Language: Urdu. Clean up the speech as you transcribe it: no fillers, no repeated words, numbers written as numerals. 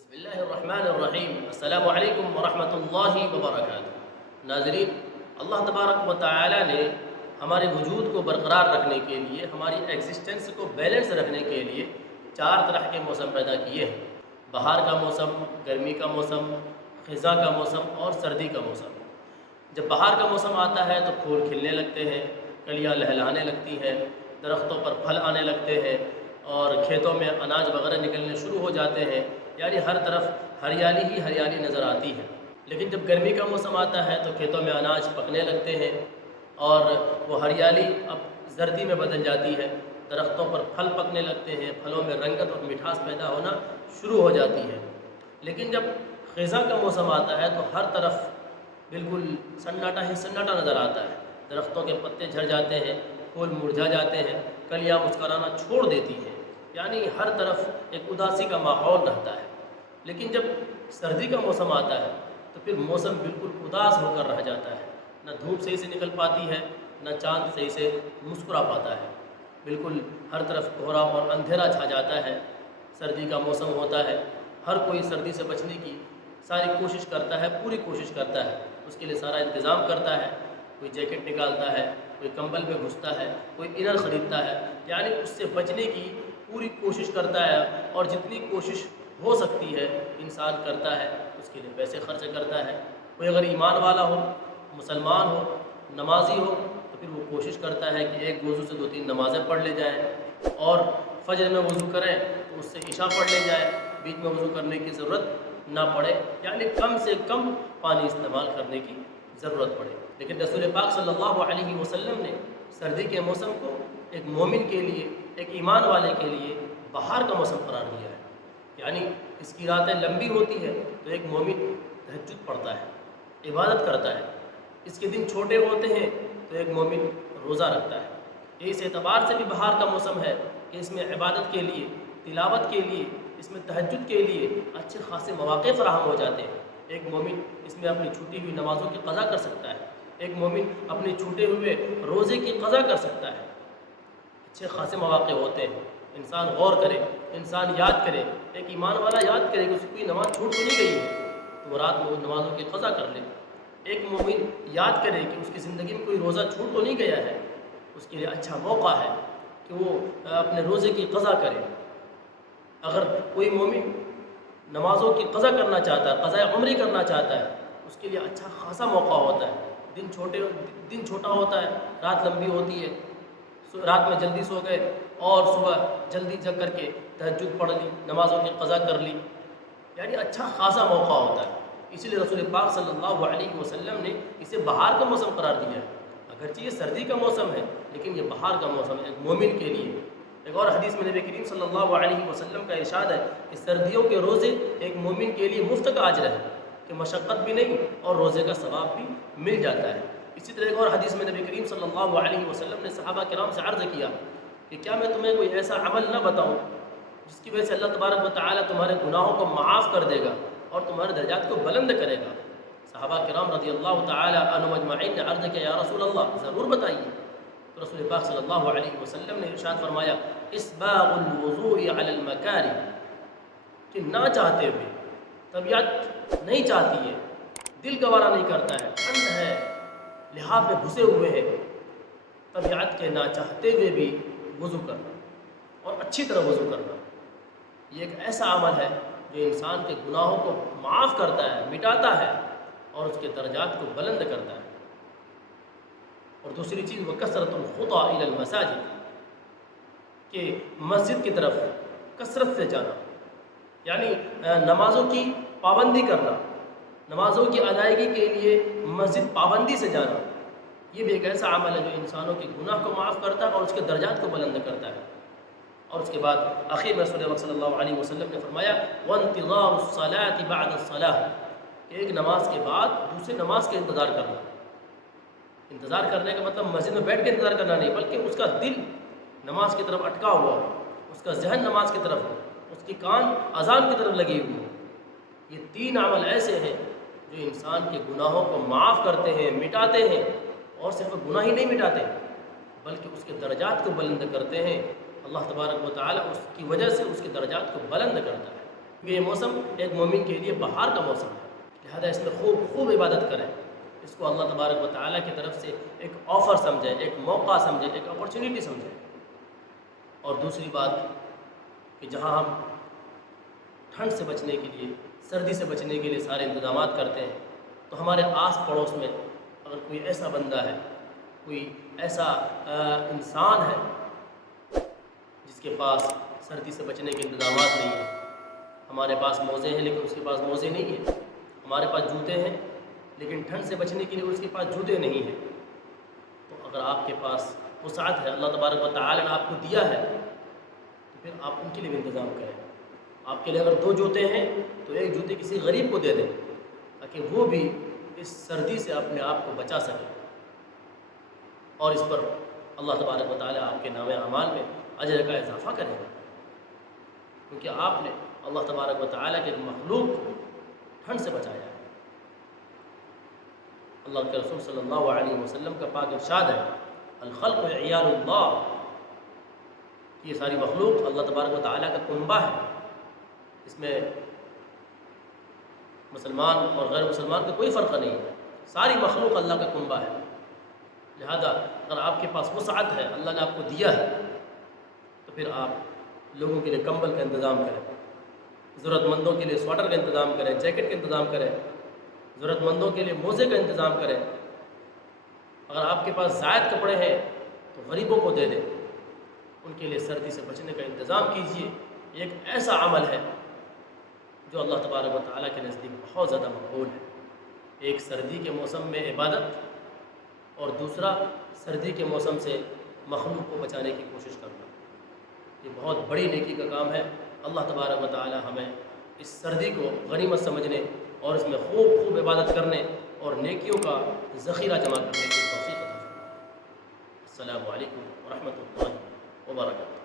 بسم اللہ الرحمن الرحیم۔ السلام علیکم ورحمۃ اللہ وبرکاتہ۔ ناظرین، اللہ تبارک و تعالی نے ہمارے وجود کو برقرار رکھنے کے لیے، ہماری ایگزسٹنس کو بیلنس رکھنے کے لیے 4 طرح کے موسم پیدا کیے ہیں۔ بہار کا موسم، گرمی کا موسم، خزاں کا موسم اور سردی کا موسم۔ جب بہار کا موسم آتا ہے تو پھول کھلنے لگتے ہیں، کلیاں لہلانے لگتی ہیں، درختوں پر پھل آنے لگتے ہیں اور کھیتوں میں اناج وغیرہ نکلنے شروع ہو جاتے ہیں، یعنی ہر طرف ہریالی ہی ہریالی نظر آتی ہے۔ لیکن جب گرمی کا موسم آتا ہے تو کھیتوں میں اناج پکنے لگتے ہیں اور وہ ہریالی اب زردی میں بدل جاتی ہے، درختوں پر پھل پکنے لگتے ہیں، پھلوں میں رنگت اور مٹھاس پیدا ہونا شروع ہو جاتی ہے۔ لیکن جب خزاں کا موسم آتا ہے تو ہر طرف بالکل سناٹا ہی سناٹا نظر آتا ہے، درختوں کے پتے جھڑ جاتے ہیں، پھول مرجھا جاتے ہیں، کلیاں مسکرانا چھوڑ دیتی ہیں، یعنی ہر طرف ایک اداسی کا ماحول رہتا ہے۔ لیکن جب سردی کا موسم آتا ہے تو پھر موسم بالکل اداس ہو کر رہ جاتا ہے، نہ دھوپ صحیح سے نکل پاتی ہے، نہ چاند صحیح سے مسکرا پاتا ہے، بالکل ہر طرف کوہرا اور اندھیرا چھا جاتا ہے۔ سردی کا موسم ہوتا ہے، ہر کوئی سردی سے بچنے کی ساری کوشش کرتا ہے، پوری کوشش کرتا ہے، اس کے لیے سارا انتظام کرتا ہے، کوئی جیکٹ نکالتا ہے، کوئی کمبل میں گھستا ہے، کوئی انر خریدتا ہے، یعنی اس سے بچنے کی پوری کوشش کرتا ہے اور جتنی کوشش ہو سکتی ہے انسان کرتا ہے، اس کے لیے پیسے خرچ کرتا ہے۔ کوئی اگر ایمان والا ہو، مسلمان ہو، نمازی ہو تو پھر وہ کوشش کرتا ہے کہ ایک وضو سے 2-3 نمازیں پڑھ لے جائیں، اور فجر میں وضو کریں تو اس سے عشاء پڑھ لے جائے، بیچ میں وضو کرنے کی ضرورت نہ پڑے، یعنی کم سے کم پانی استعمال کرنے کی ضرورت پڑے۔ لیکن رسول پاک صلی اللہ علیہ وسلم نے سردی کے موسم کو ایک مومن کے لیے، ایک ایمان والے کے لیے بہار کا موسم قرار دیا ہے، یعنی اس کی راتیں لمبی ہوتی ہے تو ایک مومن تہجد پڑھتا ہے، عبادت کرتا ہے۔ اس کے دن چھوٹے ہوتے ہیں تو ایک مومن روزہ رکھتا ہے۔ اس اعتبار سے بھی بہار کا موسم ہے کہ اس میں عبادت کے لیے، تلاوت کے لیے، اس میں تہجد کے لیے اچھے خاصے مواقع فراہم ہو جاتے ہیں۔ ایک مومن اس میں اپنی چھوٹی ہوئی نمازوں کی قضا کر سکتا ہے، ایک مومن اپنے چھوٹے ہوئے روزے کی قضا کر سکتا ہے۔ اچھے خاصے مواقع ہوتے ہیں، انسان غور کرے، انسان یاد کرے، ایک ایمان والا یاد کرے کہ اس کی کوئی نماز چھوٹ تو نہیں گئی ہے تو وہ رات میں ان نمازوں کی قضا کر لے۔ ایک مومن یاد کرے کہ اس کی زندگی میں کوئی روزہ چھوٹ تو نہیں گیا ہے، اس کے لیے اچھا موقع ہے کہ وہ اپنے روزے کی قضا کرے۔ اگر کوئی مومن نمازوں کی قضا کرنا چاہتا ہے، قضاء عمری کرنا چاہتا ہے، اس کے لیے اچھا خاصا موقع ہوتا ہے۔ دن چھوٹا ہوتا ہے، رات لمبی ہوتی ہے، رات میں جلدی سو گئے اور صبح جلدی جگ کر کے تہجد پڑھ لی، نمازوں کی قضا کر لی، یعنی اچھا خاصا موقع ہوتا ہے۔ اسی لیے رسول پاک صلی اللہ علیہ وسلم نے اسے بہار کا موسم قرار دیا ہے۔ اگرچہ یہ سردی کا موسم ہے لیکن یہ بہار کا موسم ہے ایک مومن کے لیے۔ ایک اور حدیث میں نبی کریم صلی اللہ علیہ وسلم کا ارشاد ہے کہ سردیوں کے روزے ایک مومن کے لیے مفت کا اجر ہے، کہ مشقت بھی نہیں اور روزے کا ثواب بھی مل جاتا ہے۔ اسی طرح ایک اور حدیث میں نبی کریم صلی اللہ علیہ وسلم نے صحابہ کرام سے عرض کیا کہ کیا میں تمہیں کوئی ایسا عمل نہ بتاؤں جس کی وجہ سے اللہ تبارک و تعالیٰ تمہارے گناہوں کو معاف کر دے گا اور تمہارے درجات کو بلند کرے گا؟ صحابہ کرام رضی اللہ تعالیٰ عنہم اجمعین نے عرض کیا، یا رسول اللہ ضرور بتائیے۔ تو رسول پاک صلی اللہ علیہ وسلم نے ارشاد فرمایا، اسباغ الوضوء علی المکاری، کہ نہ چاہتے ہوئے، طبیعت نہیں چاہتی ہے، دل گوارا نہیں کرتا ہے، ٹھنڈ ہے، لحاف میں گھسے ہوئے ہیں، طبیعت کے نہ چاہتے ہوئے بھی وضو کرنا اور اچھی طرح وضو کرنا، یہ ایک ایسا عمل ہے جو انسان کے گناہوں کو معاف کرتا ہے، مٹاتا ہے اور اس کے درجات کو بلند کرتا ہے۔ اور دوسری چیز وہ کثرت الخطا الی المساجد، کہ مسجد کی طرف کثرت سے جانا، یعنی نمازوں کی پابندی کرنا، نمازوں کی ادائیگی کے لیے مسجد پابندی سے جانا، یہ بھی ایک ایسا عمل ہے جو انسانوں کے گناہ کو معاف کرتا ہے اور اس کے درجات کو بلند کرتا ہے۔ اور اس کے بعد آخر میں رسول اللہ صلی اللہ علیہ وسلم نے فرمایا، وانتظار الصلاة بعد الصلاة، کہ ایک نماز کے بعد دوسری نماز کا انتظار کرنا۔ انتظار کرنے کا مطلب مسجد میں بیٹھ کے انتظار کرنا نہیں، بلکہ اس کا دل نماز کی طرف اٹکا ہوا ہو، اس کا ذہن نماز کی طرف ہو، اس کی کان اذان کی طرف لگی ہوئی ہو۔ یہ 3 عمل ایسے ہیں جو انسان کے گناہوں کو معاف کرتے ہیں، مٹاتے ہیں، اور صرف گناہ ہی نہیں مٹاتے بلکہ اس کے درجات کو بلند کرتے ہیں۔ اللہ تبارک و تعالیٰ اس کی وجہ سے اس کے درجات کو بلند کرتا ہے۔ یہ موسم ایک مومن کے لیے بہار کا موسم ہے، لہذا اس میں خوب خوب عبادت کریں، اس کو اللہ تبارک و تعالیٰ کی طرف سے ایک آفر سمجھیں، ایک موقع سمجھیں، ایک اپرچونیٹی سمجھیں۔ اور دوسری بات کہ جہاں ہم ٹھنڈ سے بچنے کے لیے، سردی سے بچنے کے لیے سارے انتظامات کرتے ہیں، تو ہمارے آس پڑوس میں اگر کوئی ایسا بندہ ہے، کوئی ایسا انسان ہے جس کے پاس سردی سے بچنے کے انتظامات نہیں ہیں، ہمارے پاس موزے ہیں لیکن اس کے پاس موزے نہیں ہیں، ہمارے پاس جوتے ہیں لیکن ٹھنڈ سے بچنے کے لیے اس کے پاس جوتے نہیں ہیں، تو اگر آپ کے پاس وسعت ہے، اللہ تبارک و تعالی نے آپ کو دیا ہے، تو پھر آپ ان کے لیے بھی انتظام کریں۔ آپ کے لیے اگر 2 جوتے ہیں تو ایک جوتے کسی غریب کو دے دیں تاکہ وہ بھی اس سردی سے اپنے آپ کو بچا سکے، اور اس پر اللہ تبارک و تعالی آپ کے نام اعمال میں اجر کا اضافہ کرے گا، کیونکہ آپ نے اللہ تبارک و تعالی کے ایک مخلوق کو ٹھنڈ سے بچایا ہے۔ اللہ کے رسول صلی اللہ علیہ وسلم کا پاک ارشاد ہے، الخلق عیال اللہ، یہ ساری مخلوق اللہ تبارک و تعالیٰ کا کنبہ ہے، اس میں مسلمان اور غیر مسلمان کا کوئی فرق نہیں ہے، ساری مخلوق اللہ کا کنبہ ہے۔ لہذا اگر آپ کے پاس وسعت ہے، اللہ نے آپ کو دیا ہے، تو پھر آپ لوگوں کے لیے کمبل کا انتظام کریں، ضرورت مندوں کے لیے سویٹر کا انتظام کریں، جیکٹ کا انتظام کریں، ضرورت مندوں کے لیے موزے کا انتظام کریں۔ اگر آپ کے پاس زائد کپڑے ہیں تو غریبوں کو دے دیں، ان کے لیے سردی سے بچنے کا انتظام کیجیے۔ یہ ایک ایسا عمل ہے جو اللہ تبارک و تعالیٰ کے نزدیک بہت زیادہ مقبول ہے، ایک سردی کے موسم میں عبادت اور دوسرا سردی کے موسم سے مخلوق کو بچانے کی کوشش کرنا، یہ بہت بڑی نیکی کا کام ہے۔ اللہ تبارک و تعالیٰ ہمیں اس سردی کو غنیمت سمجھنے اور اس میں خوب خوب عبادت کرنے اور نیکیوں کا ذخیرہ جمع کرنے کی توفیق عطا فرمائے۔ السلام علیکم ورحمۃ اللہ وبرکاتہ۔